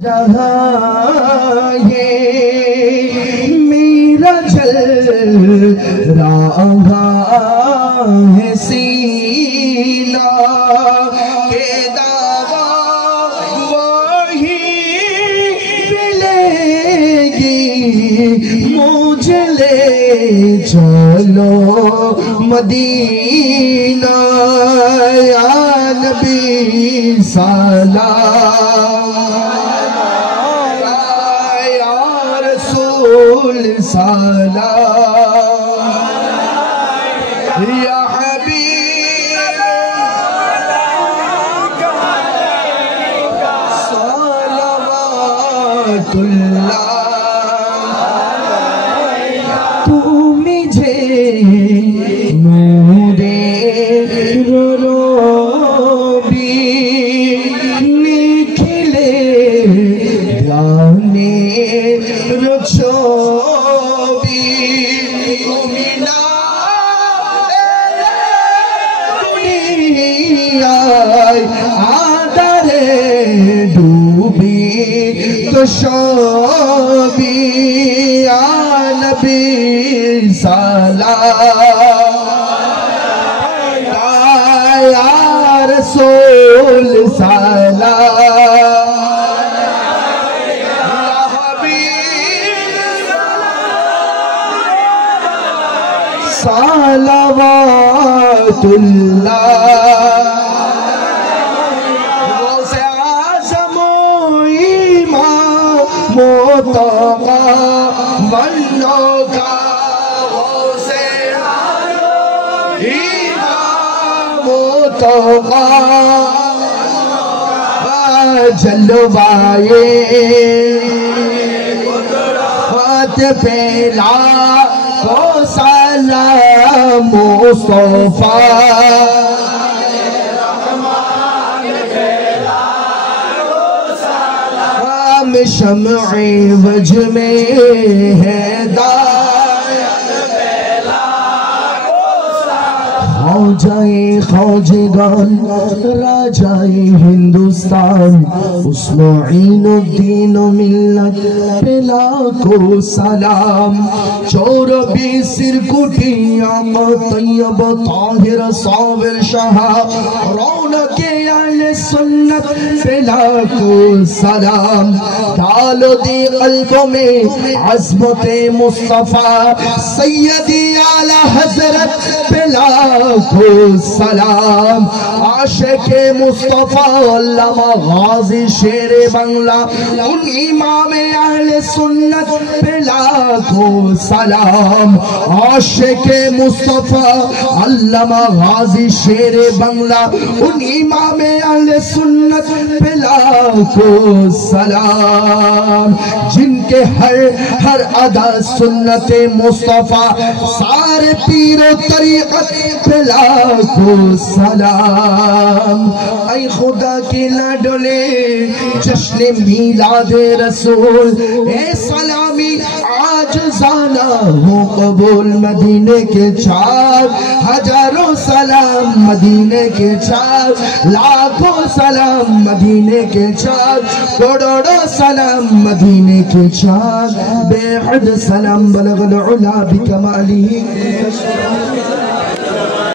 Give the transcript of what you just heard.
جہاں یہ میرا جل رہا ہے سینہ کہ دعویٰ وہی ملے گی مجھے لے چلو مدینہ یا نبی سلام سلام یا حبیب صلوات اللہ تو مجھے نور روبی نکھلے جانے رچو تو شوبی یا نبی سلام یا رسول سلام یا حبیب صلوات اللہ موتقا بنو کا غوثِ امام موتقا جلوائے قدرت پہلا کو سلام مصطفیٰ شمع وجھ میں ہے خواجہ خواجگان راجائے ہندوستان اس معین الدین و ملت پہ لاکھوں سلام چور بی سرکٹی آقا طیب طاہر صابر شاہ رونق اہل سنت پہ لاکھوں سلام ڈالو دی قلبوں میں عظمت مصطفیٰ سیدی اعلی حضرت پہ لاکھوں سلام عاشق مصطفیٰ علامہ غازی شیر بنگلہ ان امام اہل سنت پہ لاکھوں سلام عاشق مصطفیٰ علامہ غازی شیر بنگلہ ان امام اہل سنت پہ لاکھوں سلام جن کے ہر ادا سنت مصطفیٰ سارے پیر و طریقت پہ لاکھوں سلام اے خدا کی لاڈلے جشن میلاد رسول اے سلامی عاجزانہ ہو قبول مدینے کے چار ہزاروں سلام مدینے کے چار لاکھوں سلام مدینے کے چار کروڑوں سلام مدینے کے چار بے حد سلام بلغ العلا بکمالہ